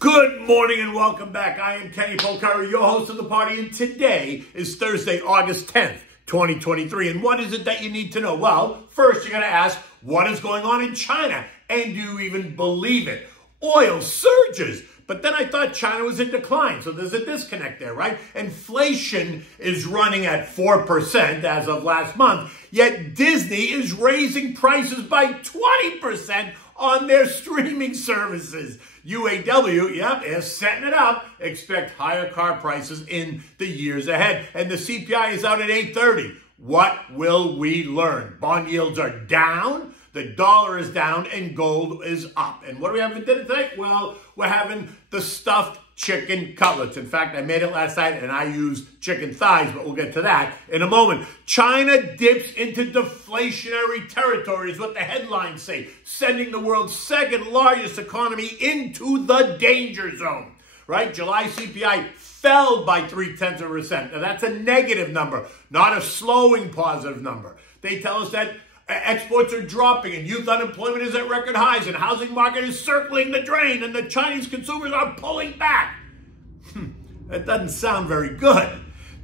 Good morning and welcome back. I am Kenny Polcari, your host of the party, and today is Thursday, August 10th, 2023. And what is it that you need to know? Well, first you're going to ask, what is going on in China? And do you even believe it? Oil surges. But then I thought China was in decline, so there's a disconnect there, right? Inflation is running at 4% as of last month, yet Disney is raising prices by 20% on their streaming services. UAW, is setting it up. Expect higher car prices in the years ahead. And the CPI is out at 8:30. What will we learn? Bond yields are down, the dollar is down, and gold is up. And what do we have for dinner tonight? Well, we're having the stuffed chicken cutlets. In fact, I made it last night, and I used chicken thighs, but we'll get to that in a moment. China dips into deflationary territory is what the headlines say, sending the world's second largest economy into the danger zone, right? July CPI fell by 0.3%. Now, that's a negative number, not a slowing positive number. They tell us that exports are dropping and youth unemployment is at record highs and housing market is circling the drain and the Chinese consumers are pulling back. That doesn't sound very good.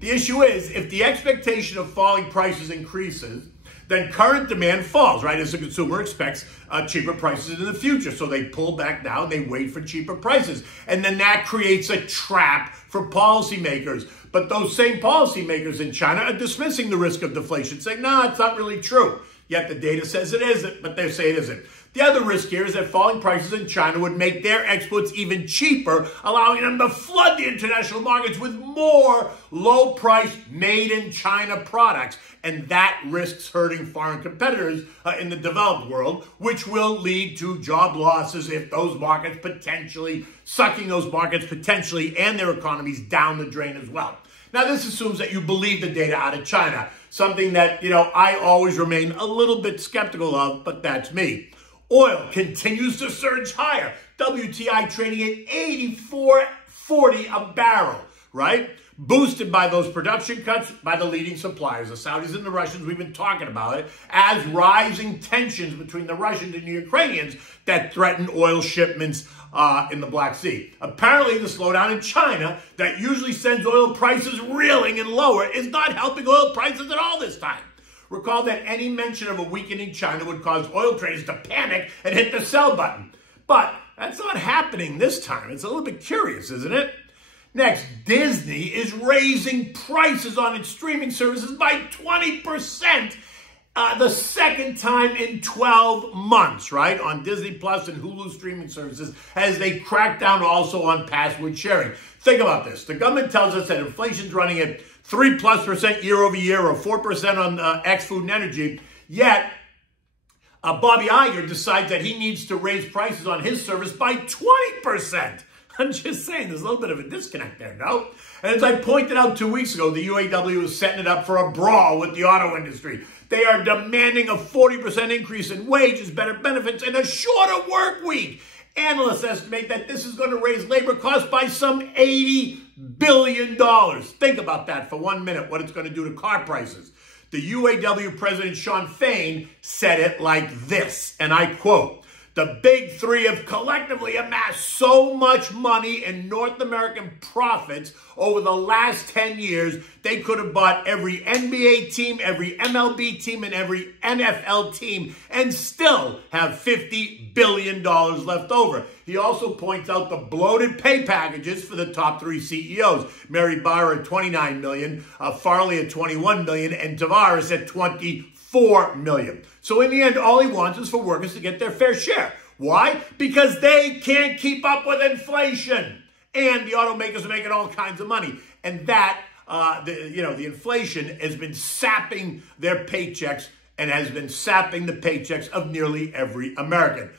The issue is, if the expectation of falling prices increases, then current demand falls, right? As the consumer expects cheaper prices in the future. So they pull back now and they wait for cheaper prices. And then that creates a trap for policymakers. But those same policymakers in China are dismissing the risk of deflation, saying, no, it's not really true. Yet the data says it isn't, but they say it isn't. The other risk here is that falling prices in China would make their exports even cheaper, allowing them to flood the international markets with more low-priced, made-in-China products. And that risks hurting foreign competitors in the developed world, which will lead to job losses if those markets sucking those markets and their economies down the drain as well. Now, this assumes that you believe the data out of China, something that, I always remain a little bit skeptical of, but that's me. Oil continues to surge higher. WTI trading at $84.40 a barrel, right? Boosted by those production cuts by the leading suppliers, the Saudis and the Russians. We've been talking about it, as rising tensions between the Russians and the Ukrainians that threaten oil shipments in the Black Sea. Apparently, the slowdown in China that usually sends oil prices reeling and lower is not helping oil prices at all this time. Recall that any mention of a weakening China would cause oil traders to panic and hit the sell button. But that's not happening this time. It's a little bit curious, isn't it? Next, Disney is raising prices on its streaming services by 20%, the second time in 12 months, right? On Disney Plus and Hulu streaming services, as they crack down also on password sharing. Think about this. The government tells us that inflation's running at 3+% year over year, or 4% on food and energy, yet Bobby Iger decides that he needs to raise prices on his service by 20%. I'm just saying, there's a little bit of a disconnect there, no? And as I pointed out 2 weeks ago, the UAW is setting it up for a brawl with the auto industry. They are demanding a 40% increase in wages, better benefits, and a shorter work week. Analysts estimate that this is going to raise labor costs by some $80 billion. Think about that for 1 minute, what it's going to do to car prices. The UAW president, Shawn Fain, said it like this, and I quote, "The big three have collectively amassed so much money in North American profits over the last 10 years, they could have bought every NBA team, every MLB team, and every NFL team, and still have $50 billion left over." He also points out the bloated pay packages for the top three CEOs. Mary Barra at $29 million, Farley at $21 million, and Tavares at $24 million. So in the end, all he wants is for workers to get their fair share. Why? Because they can't keep up with inflation. And the automakers are making all kinds of money. And that, the inflation has been sapping their paychecks and has been sapping the paychecks of nearly every American.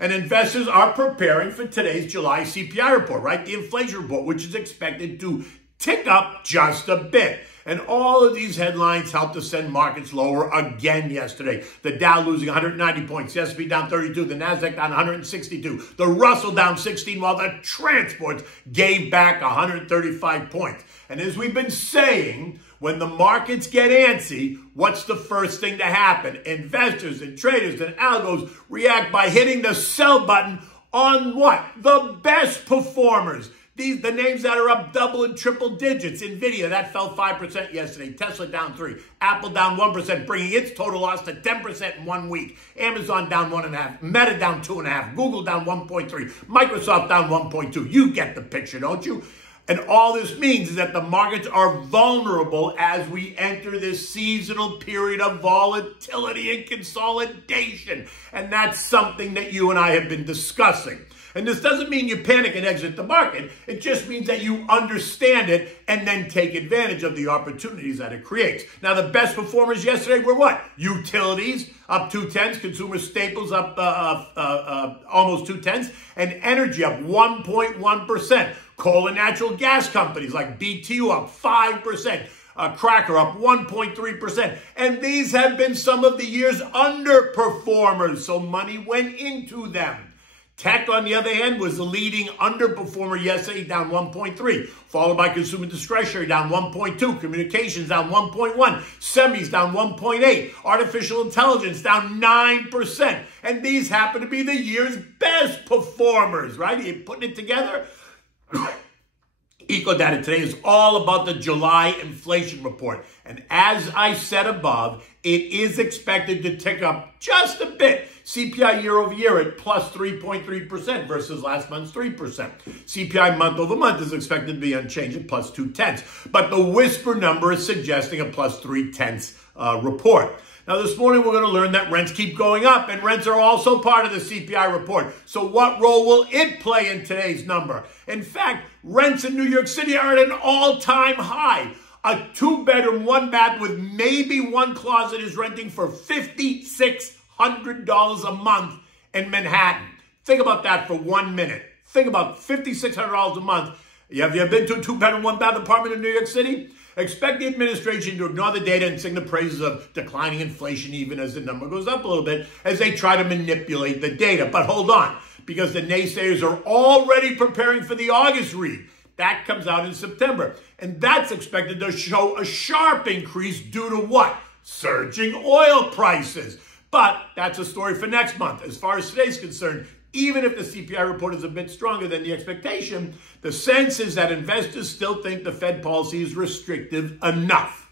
And investors are preparing for today's July CPI report, right? The inflation report, which is expected to tick up just a bit. And all of these headlines helped to send markets lower again yesterday. The Dow losing 190 points, the S&P down 32, the Nasdaq down 162, the Russell down 16, while the transports gave back 135 points. And as we've been saying, when the markets get antsy, what's the first thing to happen? Investors and traders and algos react by hitting the sell button On what? The best performers. The names that are up double and triple digits. NVIDIA, that fell 5% yesterday. Tesla down 3%. Apple down 1%, bringing its total loss to 10% in 1 week. Amazon down 1.5%. Meta down 2.5%. Google down 1.3%. Microsoft down 1.2%. You get the picture, don't you? And all this means is that the markets are vulnerable as we enter this seasonal period of volatility and consolidation. And that's something that you and I have been discussing. And this doesn't mean you panic and exit the market. It just means that you understand it and then take advantage of the opportunities that it creates. Now, the best performers yesterday were what? Utilities, up 0.2, consumer staples up almost 0.2, and energy up 1.1%. Coal and natural gas companies like BTU up 5%. Cracker up 1.3%. And these have been some of the year's underperformers, so money went into them. Tech, on the other hand, was the leading underperformer yesterday, down 1.3%, followed by consumer discretionary, down 1.2%, communications down 1.1%, semis down 1.8%, artificial intelligence down 9%. And these happen to be the year's best performers, right? Are you putting it together? Ecodata today is all about the July inflation report. And as I said above, it is expected to tick up just a bit. CPI year over year at plus 3.3% versus last month's 3%. CPI month over month is expected to be unchanged at plus 0.2. But the whisper number is suggesting a plus 0.3 report. Now, this morning, we're going to learn that rents keep going up, and rents are also part of the CPI report. So what role will it play in today's number? In fact, rents in New York City are at an all-time high. A 2-bedroom, 1-bath with maybe one closet is renting for $5,600 a month in Manhattan. Think about that for 1 minute. Think about $5,600 a month. Have you been to a 2-bedroom, 1-bath apartment in New York City? Expect the administration to ignore the data and sing the praises of declining inflation even as the number goes up a little bit as they try to manipulate the data. But hold on, because the naysayers are already preparing for the August read. That comes out in September. And that's expected to show a sharp increase due to what? Surging oil prices. But that's a story for next month. As far as today's concerned, even if the CPI report is a bit stronger than the expectation, the sense is that investors still think the Fed policy is restrictive enough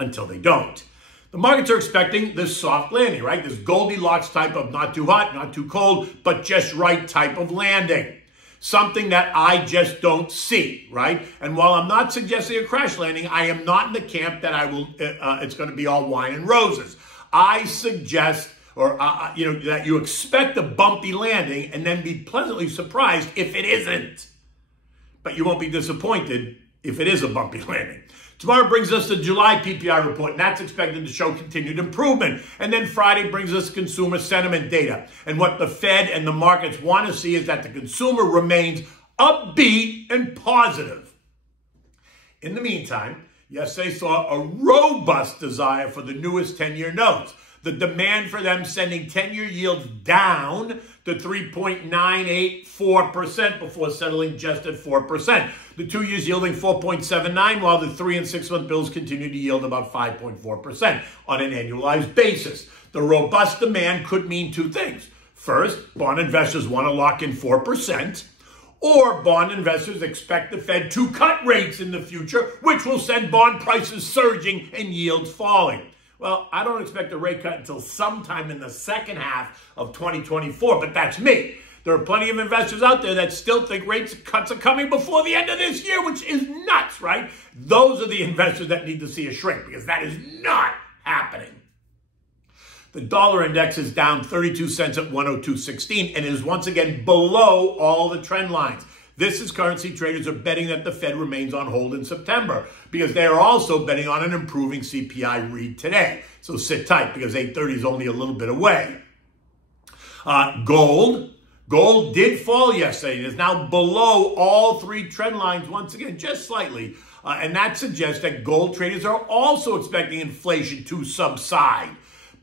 until they don't. The markets are expecting this soft landing, right? This Goldilocks type of not too hot, not too cold, but just right type of landing. Something that I just don't see, right? And while I'm not suggesting a crash landing, I am not in the camp that it's going to be all wine and roses. I suggest that you expect a bumpy landing and then be pleasantly surprised if it isn't. But you won't be disappointed if it is a bumpy landing. Tomorrow brings us the July PPI report, and that's expected to show continued improvement. And then Friday brings us consumer sentiment data. And what the Fed and the markets want to see is that the consumer remains upbeat and positive. In the meantime, yesterday saw a robust desire for the newest 10-year notes. The demand for them sending 10-year yields down to 3.984% before settling just at 4%. The 2 years yielding 4.79%, while the 3- and 6-month bills continue to yield about 5.4% on an annualized basis. The robust demand could mean two things. First, bond investors want to lock in 4%, or bond investors expect the Fed to cut rates in the future, which will send bond prices surging and yields falling. Well, I don't expect a rate cut until sometime in the second half of 2024, but that's me. There are plenty of investors out there that still think rate cuts are coming before the end of this year, which is nuts, right? Those are the investors that need to see a shrink because that is not happening. The dollar index is down 32 cents at 102.16 and is once again below all the trend lines. This is currency traders are betting that the Fed remains on hold in September because they are also betting on an improving CPI read today. So sit tight because 8:30 is only a little bit away. Gold did fall yesterday. It is now below all three trend lines once again, just slightly. And that suggests that gold traders are also expecting inflation to subside.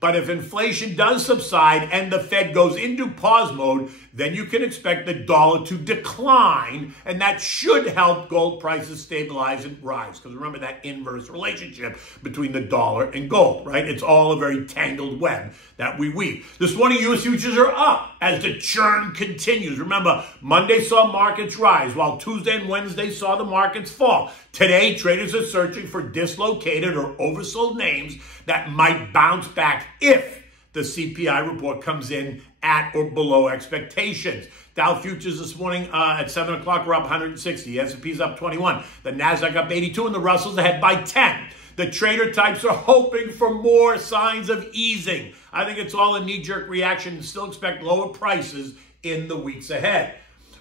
But if inflation does subside and the Fed goes into pause mode, then you can expect the dollar to decline, and that should help gold prices stabilize and rise. Because remember that inverse relationship between the dollar and gold, right? It's all a very tangled web that we weave. This morning, U.S. futures are up as the churn continues. Remember, Monday saw markets rise, while Tuesday and Wednesday saw the markets fall. Today, traders are searching for dislocated or oversold names that might bounce back if the CPI report comes in at or below expectations. Dow futures this morning at 7 o'clock were up 160. The S&P's up 21. The Nasdaq up 82, and the Russell's ahead by 10. The trader types are hoping for more signs of easing. I think it's all a knee-jerk reaction and still expect lower prices in the weeks ahead.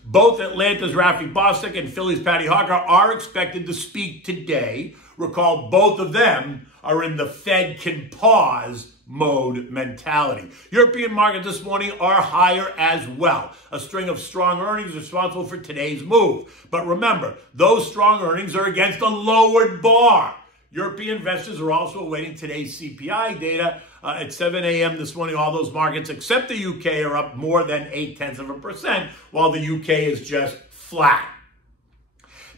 Both Atlanta's Rafi Bostic and Philly's Patty Hawker are expected to speak today. Recall, both of them are in the Fed can pause mode mentality. European markets this morning are higher as well. A string of strong earnings responsible for today's move. But remember, those strong earnings are against a lowered bar. European investors are also awaiting today's CPI data at 7 a.m. this morning. All those markets except the UK are up more than 0.8%, while the UK is just flat.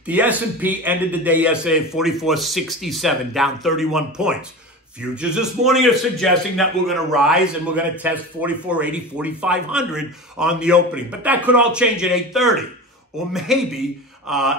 The S&P ended the day yesterday at 4467, down 31 points. Futures this morning are suggesting that we're going to rise and we're going to test 4480, 4500 on the opening. But that could all change at 8:30. Or maybe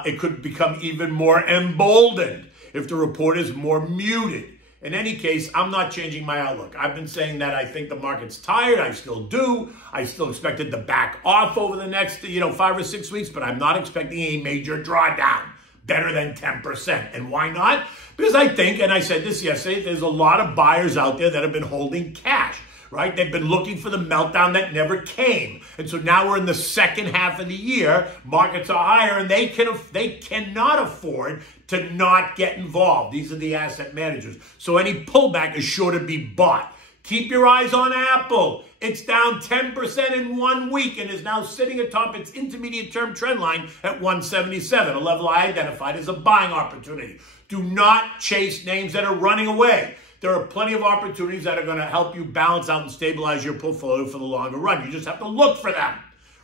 it could become even more emboldened if the report is more muted. In any case, I'm not changing my outlook. I've been saying that I think the market's tired. I still do. I still expect it to back off over the next 5 or 6 weeks, but I'm not expecting a major drawdown. Better than 10%. And why not? Because I think, and I said this yesterday, there's a lot of buyers out there that have been holding cash, right? They've been looking for the meltdown that never came. And so now we're in the second half of the year. Markets are higher, and they cannot afford to not get involved. These are the asset managers. So any pullback is sure to be bought. Keep your eyes on Apple. It's down 10% in 1 week and is now sitting atop its intermediate-term trend line at 177, a level I identified as a buying opportunity. Do not chase names that are running away. There are plenty of opportunities that are going to help you balance out and stabilize your portfolio for the longer run. You just have to look for them.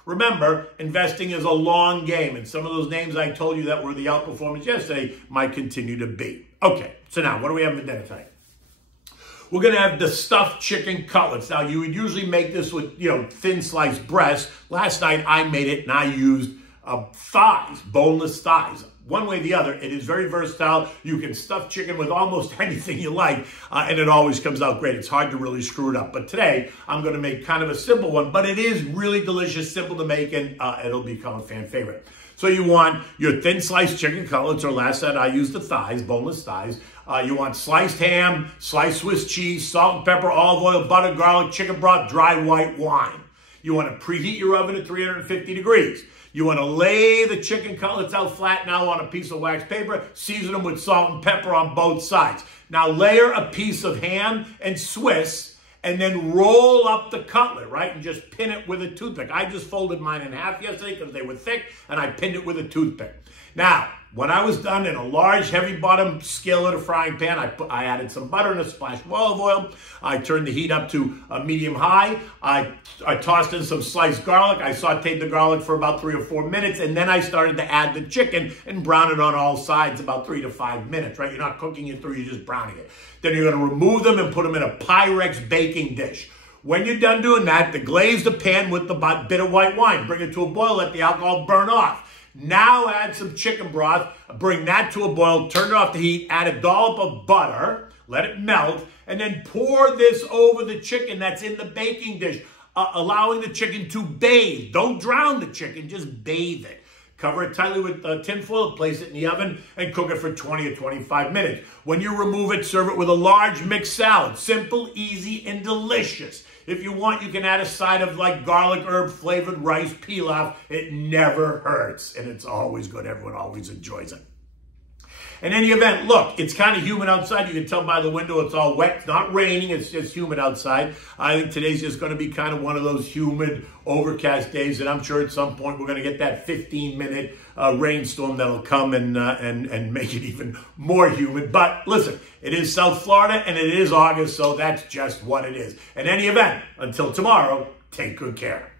Remember, investing is a long game, and some of those names I told you that were the outperformance yesterday might continue to be. Okay, so now what do we have for dinner tonight? We're going to have the stuffed chicken cutlets. Now, you would usually make this with, thin sliced breast. Last night, I made it, and I used thighs, boneless thighs. One way or the other, it is very versatile. You can stuff chicken with almost anything you like, and it always comes out great. It's hard to really screw it up. But today, I'm going to make kind of a simple one, but it is really delicious, simple to make, and it'll become a fan favorite. So you want your thin sliced chicken cutlets, or last night I used the thighs, boneless thighs. You want sliced ham, sliced Swiss cheese, salt and pepper, olive oil, butter, garlic, chicken broth, dry white wine. You want to preheat your oven at 350 degrees. You want to lay the chicken cutlets out flat now on a piece of wax paper, season them with salt and pepper on both sides. Now layer a piece of ham and Swiss, and then roll up the cutlet, right? And just pin it with a toothpick. I just folded mine in half yesterday because they were thick, and I pinned it with a toothpick. Now, when I was done, in a large, heavy-bottom skillet or frying pan, I added some butter and a splash of olive oil. I turned the heat up to medium-high. I tossed in some sliced garlic. I sauteed the garlic for about 3 or 4 minutes, and then I started to add the chicken and brown it on all sides about 3 to 5 minutes, right? You're not cooking it through, you're just browning it. Then you're going to remove them and put them in a Pyrex baking dish. When you're done doing that, deglaze the pan with the bit of white wine. Bring it to a boil, let the alcohol burn off. Now add some chicken broth, bring that to a boil, turn it off the heat, add a dollop of butter, let it melt, and then pour this over the chicken that's in the baking dish, allowing the chicken to bathe. Don't drown the chicken, just bathe it. Cover it tightly with tinfoil, place it in the oven, and cook it for 20 or 25 minutes. When you remove it, serve it with a large mixed salad. Simple, easy, and delicious. If you want, you can add a side of garlic herb flavored rice pilaf. It never hurts, and it's always good. Everyone always enjoys it. In any event, look, it's kind of humid outside. You can tell by the window it's all wet. It's not raining. It's just humid outside. I think today's just going to be kind of one of those humid, overcast days, and I'm sure at some point we're going to get that 15-minute rainstorm that'll come and make it even more humid. But listen, it is South Florida, and it is August, so that's just what it is. In any event, until tomorrow, take good care.